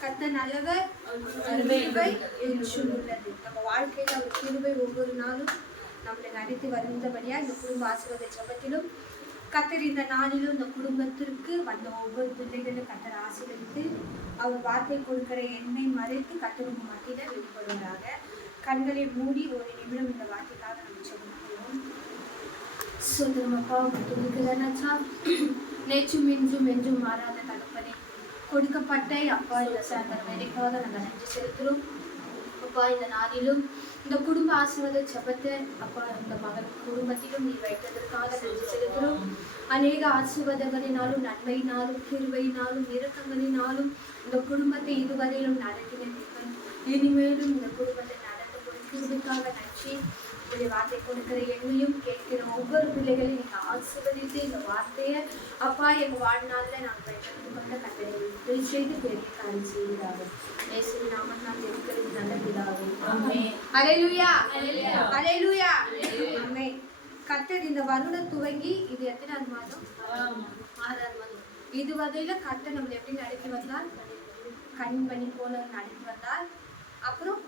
கர்த்தர் நல்லவர், கிருபை என்றும் உள்ளது. நம்ம வாழ்க்கையில அவர் கிருபை ஒவ்வொரு நாளும் நம்மளை நடத்தி வருந்தபடியா இந்த குடும்ப ஆசீர்வாத ஜெபத்திலும் கர்த்தர் இந்த நாளிலும் இந்த குடும்பத்திற்கு வந்த ஒவ்வொரு பிள்ளைகளும் கர்த்தர் ஆசீர்வதித்து அவர் வார்த்தை கொடுக்கிற எண்ணெய் மறைத்து கர்த்தருக்கு மத்தியில வெளிப்படுவதாக. கண்களை மூடி ஒரு நிமிடம் இந்த வார்த்தைக்காக நம்ம ஜெபிக்கிறோம். சுதந்திரமப்பா துணிக்கிறேன்னாச்சா நேற்றும் இன்றும் என்றும் மாறாத தகப்பனே, கொடுக்கப்பட்ட அப்பா இந்த சாயந்தர வேலைக்காக நாங்கள் நன்றி செலுத்துகிறோம். அப்பா இந்த நாளிலும் இந்த குடும்ப ஆசீர்வாத ஜெபத்தை அப்பா இந்த மகன் குடும்பத்திலும் நீ வைத்ததற்காக நன்றி செலுத்துகிறோம். அநேக ஆசீர்வாதங்களினாலும் நன்மையினாலும் கிருபையினாலும் இரக்கங்களினாலும் இந்த குடும்பத்தை இதுவரையிலும் நடத்தின இனிமேலும் இந்த குடும்பத்தை நடத்தக்கூடிய கிருபைக்காக நன்றி. உங்களுடைய வார்த்தை கொடுக்கிற என்னையும் கேட்கிற ஒவ்வொரு பிள்ளைகளையும் நீங்கள் ஆசீர்வதித்து இந்த வார்த்தையை அப்பா எங்கள் வாழ்நாளில் நாங்கள் பயன்படுத்தி கொண்ட கட்டளை செய்து பெரிய காரியம் செய்கிறார்கள். இயேசுவின் நாமத்தினால் ஜெபிக்கிறது நல்ல பிதாவே. ஆமென். அல்லேலூயா. அல்லேலூயா. ஆமென். கர்த்தர் இந்த வருடம் துவங்கி இது எத்தனாவது மாதம்? 6வது மாதம். இது வகையில கர்த்தர் நம்மளை எப்படி நடத்தி வந்தால் கண்பணி போல நடத்தி வந்தால் அப்புறம்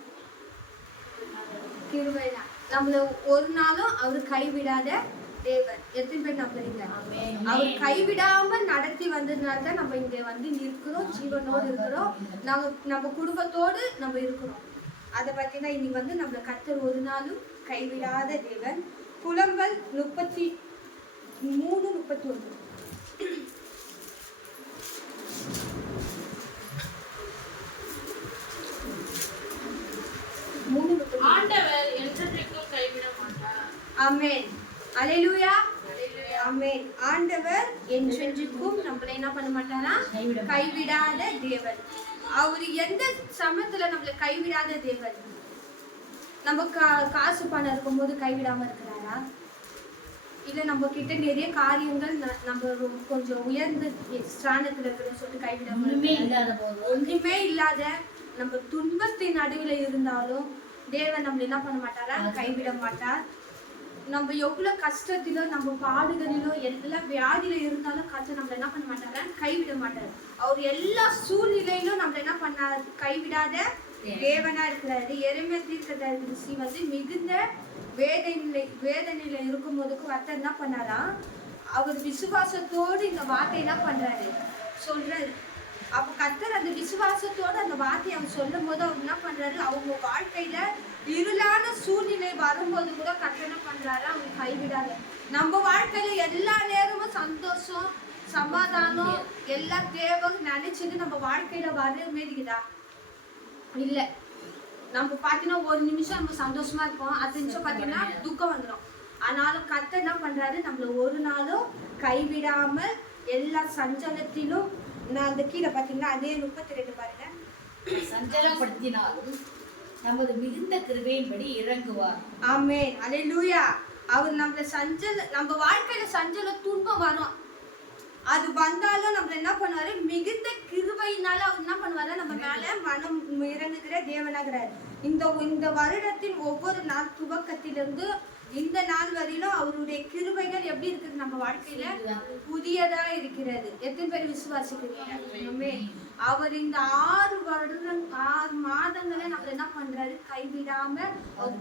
கிருபைனா நம்மள ஒரு நாளும் அவர் கைவிடாத தேவன். எத்தனை பேர் நம்புறீங்க? அவர் கைவிடாம நடத்தி வந்ததுனால தான் நம்ம இங்க வந்து நிற்கிறோம், ஜீவனோடு இருக்கிறோம், நம்ம குடும்பத்தோடு நம்ம இருக்கிறோம். அதை பத்தினா இனி வந்து நம்மள கர்த்தர் ஒரு நாளும் கைவிடாத தேவன். புலம்பல் 33:31. ஆண்டவர் என்றென்றைக்கும் கைவிட மாட்டார். ஆமென். அல்லேலூயா. ஆமென். ஆண்டவர் என்றென்றைக்கும் நம்மளை என்ன பண்ண மாட்டாரா? கைவிடாத தேவன். அவர் எந்த சமயத்துல நம்மளை கைவிடாத தேவன்? நம்ம காசு பணம் இருக்கும்போது கைவிடாம இருக்கிறாரா? இல்ல நம்ம கிட்ட நிறைய காரியங்கள் நம்ம கொஞ்சம் உயர்ந்த ஸ்தானத்துல இருக்கிறோம் சொல்லிட்டு கைவிடாம ஒன்றுமே இல்லாத நம்ம துன்பத்தின் நடுவில் இருந்தாலும் தேவன் நம்மள என்ன பண்ண மாட்டாரா? கைவிட மாட்டார். நம்ம எவ்வளவு கஷ்டத்திலோ நம்ம பாடுகளிலோ எல்லா வியாதியில இருந்தாலும் கர்த்தர் நம்மள என்ன பண்ண மாட்டாரா? கைவிட மாட்டார். அவர் எல்லா சூழ்நிலையிலும் நம்மள என்ன பண்ண கைவிடாத தேவனா இருக்கிறாரு. எரேமியா தீர்க்கதரிசி வந்து மிகுந்த வேதனையில இருக்கும் போதுக்கு கர்த்தர் என்ன பண்ணாரா? அவர் விசுவாசத்தோடு இந்த வார்த்தை என்ன பண்றாரு? சொல்றாரு. அப்ப கர்த்தர் அந்த விசுவாசத்தோட அந்த வார்த்தையை அவர் சொல்லும் போது அவர் என்ன பண்றாரு? அவங்க வாழ்க்கையில இருளான சூழ்நிலை வரும்போது கூட கர்த்தர் என்ன பண்றாரு? அவங்க கைவிடாது. நம்ம வாழ்க்கையில எல்லா நேரமும் சந்தோஷம் சமாதானம் எல்லா தேவை நினைச்சது நம்ம வாழ்க்கையில வரவே இருக்குதா? இல்ல. நம்ம பாத்தீங்கன்னா ஒரு நிமிஷம் நம்ம சந்தோஷமா இருப்போம், 10 நிமிஷம் பாத்தீங்கன்னா துக்கம் வந்துடும். ஆனாலும் கர்த்தர் என்ன பண்றாரு? நம்மள ஒரு நாளும் கைவிடாமல் எல்லா சஞ்சலத்திலும் நான் அந்த கீழே பாத்தீங்கன்னா அதே 32 பாருங்க. சஞ்சலப்படுத்தினாலும் நமது மிகுந்த கிருபையின்படி இறங்குவார். ஆமென். அல்லேலூயா. அவர் நம்ம வாழ்க்கையில சஞ்சல துன்பம் வரும், அது வந்தாலும் நம்ம என்ன பண்ணுவாரு? மிகுந்த கிருபையினால அவர் என்ன பண்ணுவாரு? நம்ம மேல மனம் இறங்குகிற தேவனாகிறார். இந்த வருடத்தின் ஒவ்வொரு நாள் துவக்கத்திலிருந்து இந்த நாள் வரையிலும் அவருடைய கிருபைகள் எப்படி இருக்குது? நம்ம வாழ்க்கையில புதியதா இருக்கிறது. எத்தனை பேர் விசுவாசிக்கிறீங்க? அவர் இந்த 6 மாதங்களை நம்ம என்ன பண்றாரு? கைவிடாம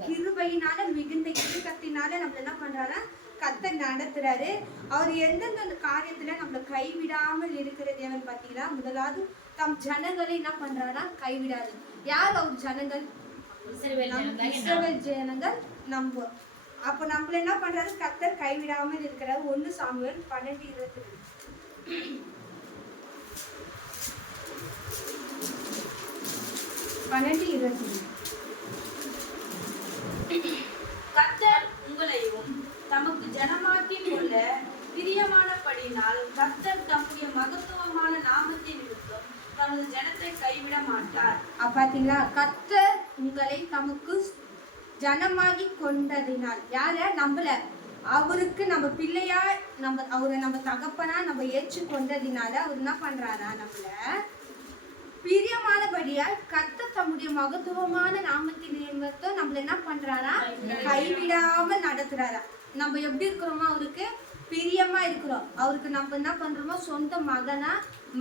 கிருபையினால மிகுந்த இறுக்கத்தினால நம்ம என்ன பண்றாரு? கர்த்தர் நடத்துறாரு. அவர் எந்தெந்த காரியத்துல நம்மள கைவிடாமல் இருக்கிற தேவன் பார்த்தீங்கன்னா, முதலாவது தம் ஜனங்களை என்ன பண்றாரா? கைவிடாது. யார் அவர் ஜனங்கள்? இஸ்ரவேல் ஜனங்கள். நம்ம அப்ப நம்மள என்ன பண்றாரு? கர்த்தர் கைவிடாமல் இருக்கிறார். 1 சாமுவேல் 12:22. கர்த்தர் உங்களையும் தமக்கு ஜனமாக்கி கொள்ள பிரியமானபடியினால் கர்த்தர் தம்முடைய மகத்துவமான நாமத்தின் நிமித்தம் தமது ஜனத்தை கைவிட மாட்டார். பாத்தீங்களா? கர்த்தர் உங்களை தமக்கு ஜனமாகி கொண்டதினால் யார? நம்மள அவருக்கு நம்ம பிள்ளையா அவரை நம்ம தகப்பனா நம்ம ஏற்றுக்கொண்டதினால அவர் என்ன பண்றாரா? நம்மள பிரியமானபடியால் கர்த்தர் தம்முடைய மகத்துவமான நாமத்தின் நிமித்தம் நம்மள என்ன பண்றாரா? கைவிடாமல் நடத்துறாரா. நம்ம எப்படி இருக்கிறோமோ அவருக்கு பிரியமா இருக்கிறோம். அவருக்கு நம்ம என்ன பண்றோமோ சொந்த மகனா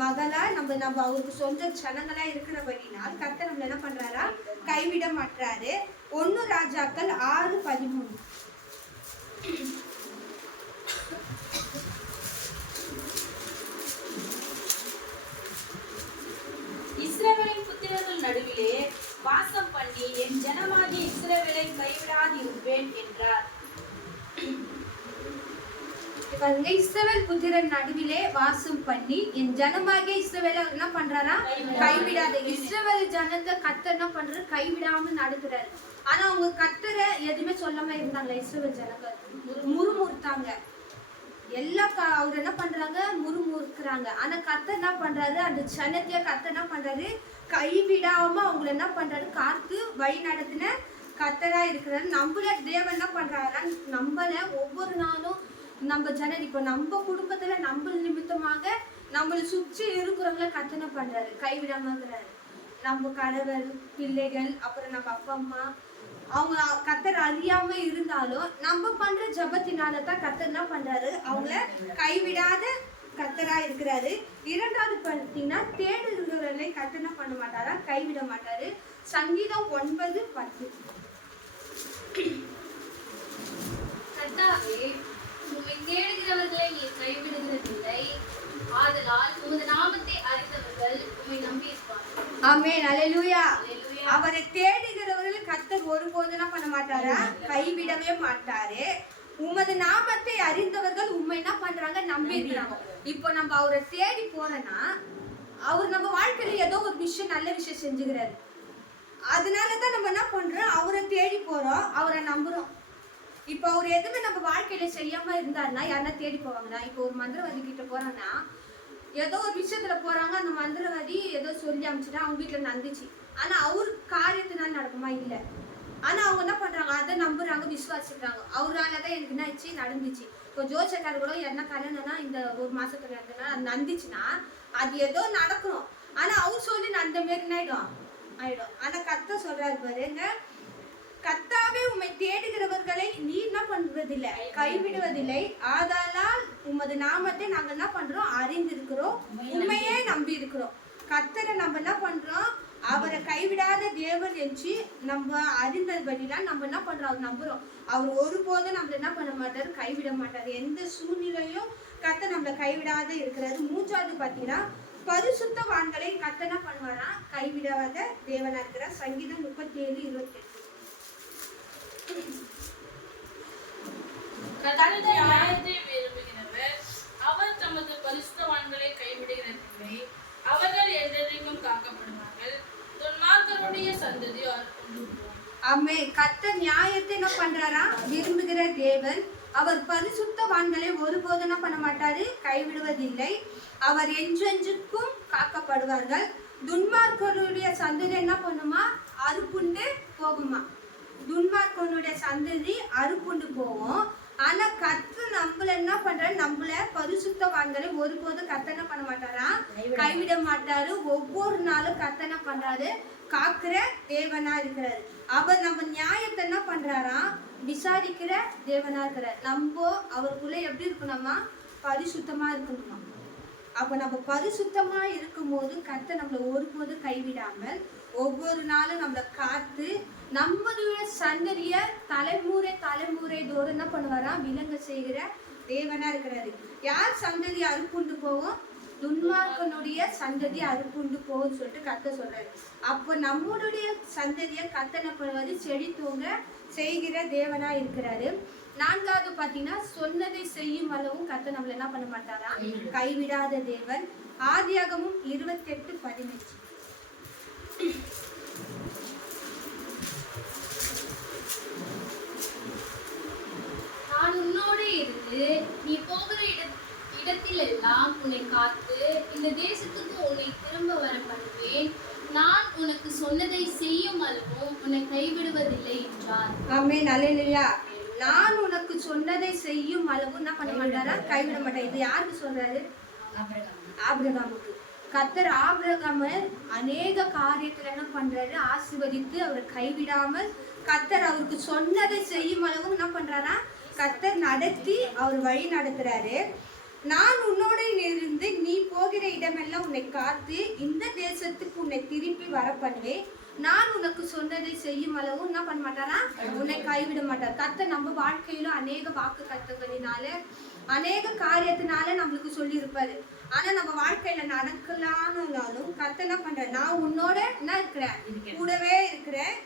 மகளா நம்ம அவருக்கு சொந்த ஜனங்களா இருக்கிறபடினால் கர்த்தர் நம்மள என்ன பண்றாரா? கைவிட மாட்டாரு. 1 ராஜாக்கள் 6:13. இஸ்ரவேலின் புத்திரர்கள் நடுவிலே வாசம் பண்ணி என் ஜனமாகிய இஸ்ரவேலை கைவிடாதிருப்பேன் என்றார். பாருங்க, இஸ்ரவேல் புத்திரன் நடுவிலே வாசம் பண்ணி என் ஜனமாகிய இஸ்ரவேலை என்ன பண்றாரா? கைவிடாத. இஸ்ரவேல் ஜனத்தை கர்த்தர் என்ன பண்றாரு? கைவிடாம நடத்துறாரு. ஆனா அவங்க கர்த்தரை எதுவுமே சொல்லாம இருந்தாங்க. இஸ்ரவேல் ஜனங்கள் முறுமுறுத்தாங்க. அவர் என்ன பண்றாங்க? முறுமுறுக்குறாங்க. ஆனா கர்த்தர் என்ன பண்றாரு? அந்த ஜனத்தைய கர்த்தர் என்ன பண்றாரு? கைவிடாம அவங்களை என்ன பண்றாரு? காத்து வழி நடத்தின கர்த்தரா இருக்கிறாரு. நம்மள தேவன் என்ன பண்றாரா? நம்மள ஒவ்வொரு நாளும் நம்ம ஜனம் இப்போ நம்ம குடும்பத்துல நம்ம நிமித்தமாக நம்மளை சுற்றி இருக்கிறவங்கள கர்த்தர் என்ன பண்றாரு? கைவிடாம இருக்கிறாரு. நம்ம கணவர், பிள்ளைகள், அப்புறம் நம்ம அப்பா அம்மா, அவங்க கர்த்தர் அறியாம இருந்தாலும் நம்ம பண்ற ஜபத்தினால தான் கர்த்தர் என்ன பண்றாரு? அவங்கள கைவிடாத கர்த்தரா இருக்கிறாரு. 2வது பார்த்தீங்கன்னா, தேடுகிறவர்களை கர்த்தர் என்ன பண்ண மாட்டாரா? கைவிட மாட்டாரு. சங்கீதம் 9:10. கர்த்தாவே, உம்மை தேடுகிறவர்களை நீர் கைவிடுகிறதில்லை. ஆதலால் உமது நாமத்தை அறிந்தவர்கள் உம்மை நம்பியிருப்பார்கள். ஆமென். அல்லேலூயா. அவரை தேடுகிறவர்களை கர்த்தர் ஒருபோதும் என்ன பண்ண மாட்டாரா? கைவிடவே மாட்டாரு. உமது நாமத்தை அறிந்தவர்கள் உண்மை என்ன பண்றாங்க? நம்பி இருக்கிறாங்க. இப்போ நம்ம அவரை தேடி போறோம்னா அவர் நம்ம வாழ்க்கையில ஏதோ ஒரு விஷயம், நல்ல விஷயம் செஞ்சுக்கிறாரு. அதனாலதான் நம்ம என்ன பண்றோம்? அவரை தேடி போறோம், அவரை நம்புறோம். இப்போ அவர் எதுவுமே நம்ம வாழ்க்கையில செய்யாம இருந்தாருன்னா யாருன்னா தேடி போவாங்களா? இப்போ ஒரு மந்திரவாதி கிட்ட போறாங்கன்னா ஏதோ ஒரு விஷயத்துல போறாங்க, அந்த மந்திரவாதி ஏதோ சொல்லி அமிச்சுட்டா அவங்க வீட்டுல நடந்துச்சு. ஆனா அவர் காரியத்தினால நடக்குமா? இல்ல. ஆனா அவங்க என்ன பண்றாங்க? அதை நம்புறாங்க, விசுவாசிக்கிறாங்க. அவராலதான் எனக்கு என்ன ஆச்சு? நடந்துச்சு. இப்போ ஜோசக்காரர் கூட என்ன கல்யாணம்னா இந்த ஒரு மாசத்துல நடந்ததுன்னா அது நடந்துச்சுன்னா அது ஏதோ நடக்கும். ஆனா அவர் சொல்லி அந்த மாரி ஆயிடும். ஆனா கர்த்தர் சொல்றாரு பாருங்க, கர்த்தாவே உம்மை தேடுகிறவர்களை நீ என்ன பண்றதில்லை? கைவிடுவதில்லை. ஆதலால் உமது நாமத்தை நாங்க என்ன பண்றோம்? அறிந்திருக்கிறோம், உண்மையே நம்பி இருக்கிறோம். கர்த்தரை நம்ம என்ன பண்றோம்? அவரை கைவிடாத தேவன் என்று நம்ம அறிந்தபடிதான் நம்ம என்ன பண்றோம்? அவர் நம்புறோம். அவர் ஒருபோதும் நம்மள என்ன பண்ண மாட்டாரு? கைவிட மாட்டாரு. எந்த சூழ்நிலையும் கர்த்தர் நம்மள கைவிடாத இருக்கிறாரு. 3வது பாத்தீங்கன்னா, பரிசுத்தவான்களை கர்த்தர் என்ன பண்ணுவாரா? கைவிடாத தேவனா இருக்கிறார். சங்கீதம் 37:28. தனது நியாயத்தை விரும்புகிறவர் அவர் தமது பரிசுத்தவான்களை கைவிடுகிறதில்லை. அவர்கள் என்றென்றைக்கும் காக்கப்படுவார்கள். துன்மார்க்கருடைய சந்ததி கொண்டு போகும். ஆமே. கர்த்தர் நியாயத்தை என்ன பண்றாரா? விரும்புகிற தேவன். அவர் பரிசுத்தவான்களை ஒருபோதும் என்ன பண்ண மாட்டாரு? கைவிடுவதில்லை. அவர் என்றென்றுக்கும் காக்கப்படுவார்கள். துன்மார்க்கருடைய சந்ததி என்ன பண்ணுமா? அறுப்புண்டு போகுமா? துன்மார்க்கனுடைய சந்ததி அறுப்புண்டு போவோம். ஆனா கர்த்தர் நம்மள என்ன பண்றாரு? நம்மள பரிசுத்தவான்களை ஒருபோதும் கர்த்தர் என்ன பண்ண மாட்டாரா? கைவிட மாட்டாரு. ஒவ்வொரு நாளும் கர்த்தர் என்ன பண்றாரு? காக்கிற தேவனா இருக்கிறாரு. அவர் நம்ம நியாயத்தை என்ன பண்றாரா? விசாரிக்கிற தேவனா இருக்கிறார். நம்ம அவருக்குள்ள எப்படி இருக்கணுமா? பரிசுத்தமா இருக்கணுமா? அப்ப நம்ம பரிசுத்தமா இருக்கும் போது கர்த்தர் நம்மளை ஒருபோதும் கைவிடாமல் ஒவ்வொரு நாளும் நம்மளை காத்து நம்மளுடைய சந்ததிய தலைமுறை தோறும் என்ன பண்ணுவாரா? விளங்க செய்கிற தேவனா இருக்கிறாரு. யார் சந்ததி அறுப்புண்டு போவோம்? துன்மார்க்கனுடைய சந்ததி அறுப்புண்டு போகும்னு சொல்லிட்டு கர்த்தர் சொல்றாரு. அப்போ நம்மளுடைய சந்ததியை கர்த்தர் பண்ணுவது செடி தூங்க செய்கிற தேவனா இருக்கிறாரு. 4வது பாத்தீங்கன்னா, சொன்னதை செய்யும் அளவும் கர்த்தர் நம்மள என்ன பண்ண மாட்டாரா? கைவிடாத தேவன். ஆதியாகமம் 28:15. நான் உன்னோடு இருந்து நீ போகிற இடத்திலெல்லாம் உன்னை காத்து இந்த தேசத்துக்கு உன்னை திரும்ப வர பண்ணுவேன். நான் உனக்கு சொன்னதை செய்யும் அளவும் உன்னை கைவிடுவதில்லை என்றார். ஆமென். அல்லேலூயா. நான் உனக்கு சொன்னதை செய்யும் அளவு என்ன பண்ண மாட்டாரா? கைவிட மாட்டார். இது யாருக்கு சொல்றாரு? ஆபிரகாமுக்கு. கர்த்தர் ஆபிரகாமர் அநேக காரியத்துல என்ன பண்றாரு? ஆசீர்வதித்து அவரை கைவிடாமல் கர்த்தர் அவருக்கு சொன்னதை செய்யும் அளவு என்ன பண்றாரா? கர்த்தர் நடத்தி அவர் வழி நடத்துறாரு. நான் உன்னோட இருந்து நீ போகிற இடமெல்லாம் உன்னை காத்து இந்த தேசத்துக்கு உன்னை திருப்பி வர பண்ணுவேன். நான் உனக்கு சொன்னதை செய்யும் அளவு என்ன பண்ண மாட்டாரா, உன்னை கைவிட மாட்டார். கர்த்தர் நம்ம வாழ்க்கையில அநேக வாக்கு தத்துவங்களினால அநேக காரியத்தினால நம்மளுக்கு சொல்லி இருப்பாரு. ஆனா நம்ம வாழ்க்கையில நடக்கலாம்னாலும் கர்த்தர் என்ன பண்ற, நான் உன்னோட என்ன இருக்கிறேன், கூடவே இருக்கிறேன்.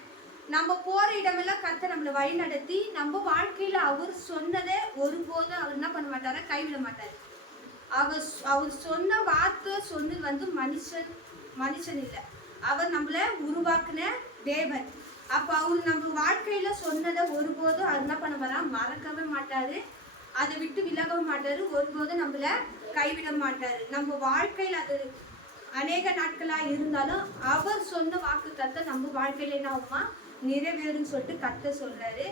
நம்ம போற இடமெல்லாம் கர்த்தர் நம்மளை வழி நடத்தி நம்ம வாழ்க்கையில அவர் சொன்னதை ஒருபோதும் அவர் என்ன பண்ண மாட்டாரா, கைவிட மாட்டாரு. அவர் சொன்ன வார்த்தை சொன்னது மனுஷன் இல்லை, அவர் நம்மளை உருவாக்குன தேவன். அப்ப அவர் நம்ம வாழ்க்கையில சொன்னதை ஒருபோதும் அவர் என்ன பண்ண வரா, மறக்கவே மாட்டாரு, அதை விட்டு விலகவும் மாட்டாரு, ஒருபோதும் நம்மள கைவிட மாட்டாரு. நம்ம வாழ்க்கையில அது அநேக நாட்களா இருந்தாலும் அவர் சொன்ன வாக்கு தத்தை நம்ம வாழ்க்கையில என்ன ஆகுமா, நிறைவேறும் சொல்லிட்டு கர்த்தர் சொல்றாரு.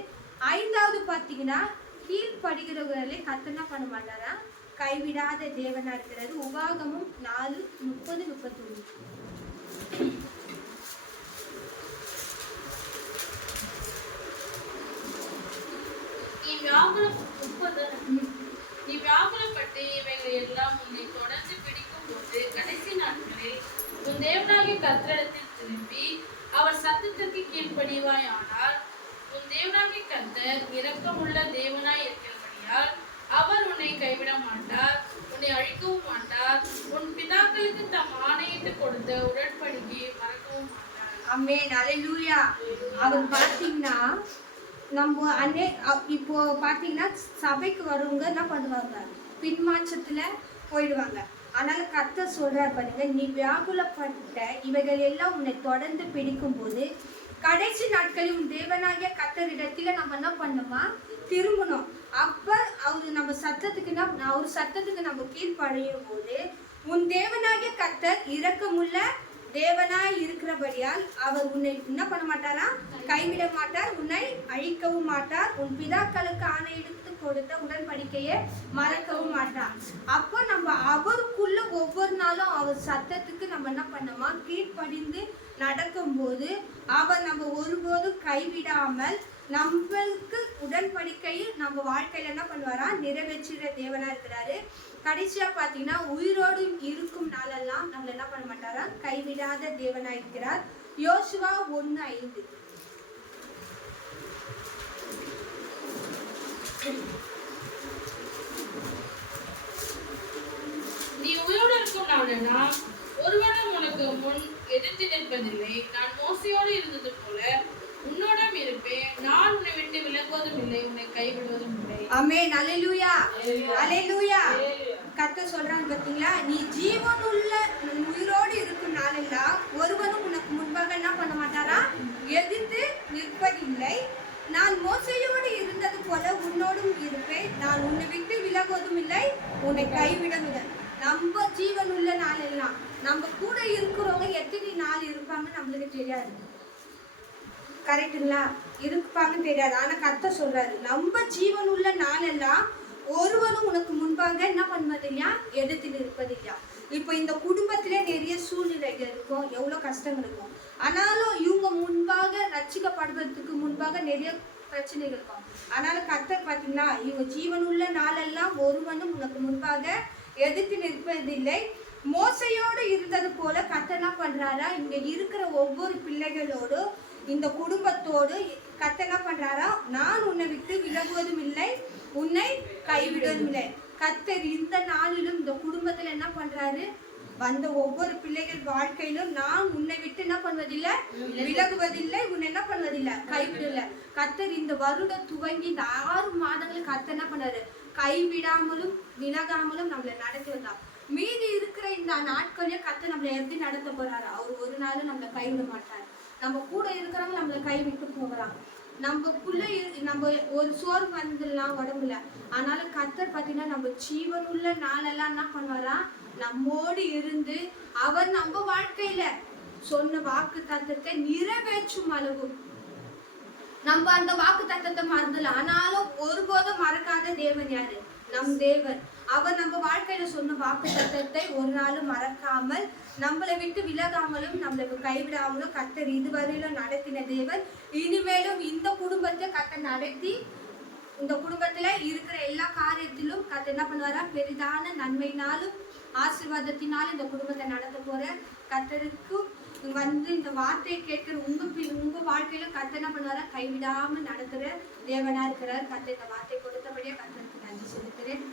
5வது பாத்தீங்கன்னா, கீழ்படுகிறவர்களே கர்த்தர் என்ன பண்ண மாட்டாரா, கைவிடாத தேவனா இருக்கிறாரு. உபாகமும் 4:30-31. நீ வியாகுலப்பட்டு இவைகளை எல்லாம் உன்னை தொடர்ந்து பிடிக்கும் போது கடைசி நாட்களில் உன் தேவனாகிய கர்த்தரிடத்தில் திரும்பி அவர் சத்தத்திற்கு கீழ்ப்படிவாய். ஆனால் உன் தேவனாகிய கர்த்தர் இரக்கமுள்ள தேவனாய் இருக்கிறபடியால் அவர் உன்னை கைவிட மாட்டார், உன்னை அழிக்கவும் மாட்டார், உன் பிதாக்களுக்கு தம் ஆணையிட்டு கொடுத்த உடன்படிக்கையை மறக்கவும் மாட்டார். ஆமென், அல்லேலூயா. அவர் பாத்தீங்கன்னா நம்ம இப்போ பாத்தீங்கன்னா சபைக்கு வரவங்க என்ன பண்ணுவாங்க, பின்மாற்றத்துல போயிடுவாங்க. அதனால கர்த்தர் சொல்றாரு பாருங்க, நீ வியாகுலப்பட்ட இவைகள் எல்லாம் உன்னை தொடர்ந்து பிடிக்கும் போது கடைசி நாட்களில் உன் தேவனாகிய கர்த்தரிடத்துல நம்ம என்ன பண்ணணுமா, திரும்பணும். அப்ப அவரு நம்ம சத்தத்துக்கு நம்ம கீழ்ப்படையும் போது உன் தேவனாகிய கர்த்தர் இரக்கமுள்ள தேவனாய் இருக்கிறபடியால் அவர் உன்னை என்ன பண்ண மாட்டாரா, கைவிட மாட்டார், உன்னை அழிக்கவும் மாட்டார், உன் பிதாக்களுக்கு ஆணையிட்டு கொடுத்த உடன்படிக்கையை மறக்கவும் மாட்டார். அப்போ நம்ம அவருக்குள்ள ஒவ்வொரு நாளும் அவர் சத்தத்துக்கு நம்ம என்ன பண்ணோமா, கீழ்ப்படிந்து நடக்கும்போது அவர் நம்ம ஒருபோதும் கைவிடாமல் நம்மளுக்கு உடன்படிக்கையில் நம்ம வாழ்க்கையில என்ன பண்ணுவாரா, நிறைவேற்றுற தேவனா இருக்கிறாரு. கடைசியா பாத்தீங்கன்னா, உயிரோடு இருக்கும் நாளெல்லாம் நம்மள என்ன பண்ண மாட்டாரா, கைவிடாத தேவனா இருக்கிறார். யோசுவா 1:5. நீ உயிரோடு இருக்கும் நாளெல்லாம் ஒருவனும் உனக்கு முன் எதிர்த்து நிற்பதில்லை. நான் மோசையோடு இருந்தது போல உன்னோடும் இருப்பேன். நான் உன்னை விட்டு விலகுவதும் இல்லை, உன்னை கைவிடுவதும் இல்லை. ஆமென், அல்லேலூயா, அல்லேலூயா. கர்த்தர் சொல்றாங்க பாத்தீங்களா, நீ ஜீவனுள்ள உயிரோடு இருக்கும் நாளெல்லாம் ஒருவனும் உனக்கு முன்பாக என்ன பண்ண மாட்டாரா, எதிர்த்து நிற்பதில்லை. நான் மோசையோடு இருந்தது போல உன்னோடும் இருப்பேன். நான் உன்னை விட்டு விலகுவதும் இல்லை, உன்னை கைவிடவில்லை. நம்ம ஜீவனுள்ள நாளெல்லாம் நம்ம கூட இருக்கிறவங்க எத்தனை நாள் இருப்பாங்க நம்மளுக்கு தெரியாது, கரெக்டுங்களா, இருப்பாங்கன்னு தெரியாது. ஆனா கர்த்தர் சொல்றாரு, நம்ம ஜீவனுள்ள நாளெல்லாம் ஒருவனும் உனக்கு முன்பாக என்ன பண்ணுவதில்லையா, எதிர்த்து நிற்பதில்லையா. இப்போ இந்த குடும்பத்திலே நிறைய சூழ்நிலைகள் இருக்கும், எவ்வளவு கஷ்டங்கள் இருக்கும். ஆனாலும் இவங்க முன்பாக ரட்சிக்கப்படுவதற்கு முன்பாக நிறைய பிரச்சனைகள் இருக்கும். அதனால கர்த்தர் பாத்தீங்களா, இவங்க ஜீவனுள்ள நாளெல்லாம் ஒருவனும் உனக்கு முன்பாக எதிர்த்து நிற்பதில்லை. மோசையோடு இருந்தது போல கர்த்தர் என்ன பண்றாரா, இங்க இருக்கிற ஒவ்வொரு பிள்ளைகளோடு இந்த குடும்பத்தோடு கர்த்தர் என்ன பண்றாரா, நான் உன்னை விட்டு விலகுவதும் இல்லை, உன்னை கைவிடுவதும் இல்லை. கர்த்தர் இந்த நாளிலும் இந்த குடும்பத்துல என்ன பண்றாரு, வந்த ஒவ்வொரு பிள்ளைகள் வாழ்க்கையிலும் நான் உன்னை விட்டு என்ன பண்ணுவதில்லை, விலகுவதில்லை, உன்னை என்ன பண்ணுவதில்லை, கைவிடல. கர்த்தர் இந்த வருடம் துவங்கி இந்த 6 மாதங்கள் கர்த்தர் என்ன பண்ணாரு, கைவிடாமலும் விலகாமலும் நம்மளை நடத்தி வந்தார். மீதி இருக்கிற இந்த நாட்களையும் கர்த்தர் நம்மளை எப்படி நடத்த போறாரு, அவர் ஒரு நாளும் நம்மளை கைவிட மாட்டார். நம்ம கூட இருக்கிறவங்க நம்மளை கைவிட்டு போகிறாங்க. நம்ம ஒரு சோர்வு வந்துடலாம் உடம்புல. அதனால கர்த்தர் பார்த்தீங்கன்னா நம்ம ஜீவனுள்ள நாளெல்லாம் என்ன பண்ணுவாரா, நம்மோடு இருந்து அவர் நம்ம வாழ்க்கையில சொன்ன வாக்கு தத்தத்தை நிறைவேற்றும் அளவு நம்ம அந்த வாக்கு தத்தத்தை மறந்துடலாம். ஆனாலும் ஒருபோதும் மறக்காத தேவன் யாரு, நம் தேவன். அவர் நம்ம வாழ்க்கையில சொன்ன வாக்கு தத்தத்தை ஒரு நாளும் மறக்காமல் நம்மளை விட்டு விலகாமலும் நம்மளுக்கு கைவிடாமலும் கர்த்தர் இதுவரையிலும் நடத்தின தேவன். இனிமேலும் இந்த குடும்பத்தை கர்த்தர் நடத்தி இந்த குடும்பத்துல இருக்கிற எல்லா காரியத்திலும் கர்த்தர் என்ன பண்ணுவாரா, பெரிதான நன்மையினாலும் ஆசீர்வாதத்தினாலும் இந்த குடும்பத்தை நடத்த போற கர்த்தருக்கு இந்த வார்த்தையை கேட்கிற உங்க வாழ்க்கையில கர்த்தர் என்ன பண்ணுவாரா, கைவிடாம நடத்துற தேவனா இருக்கிறார். கர்த்தர் இந்த வார்த்தை கொடுத்தபடியே கர்த்தருக்கு நன்றி செலுத்துறேன்.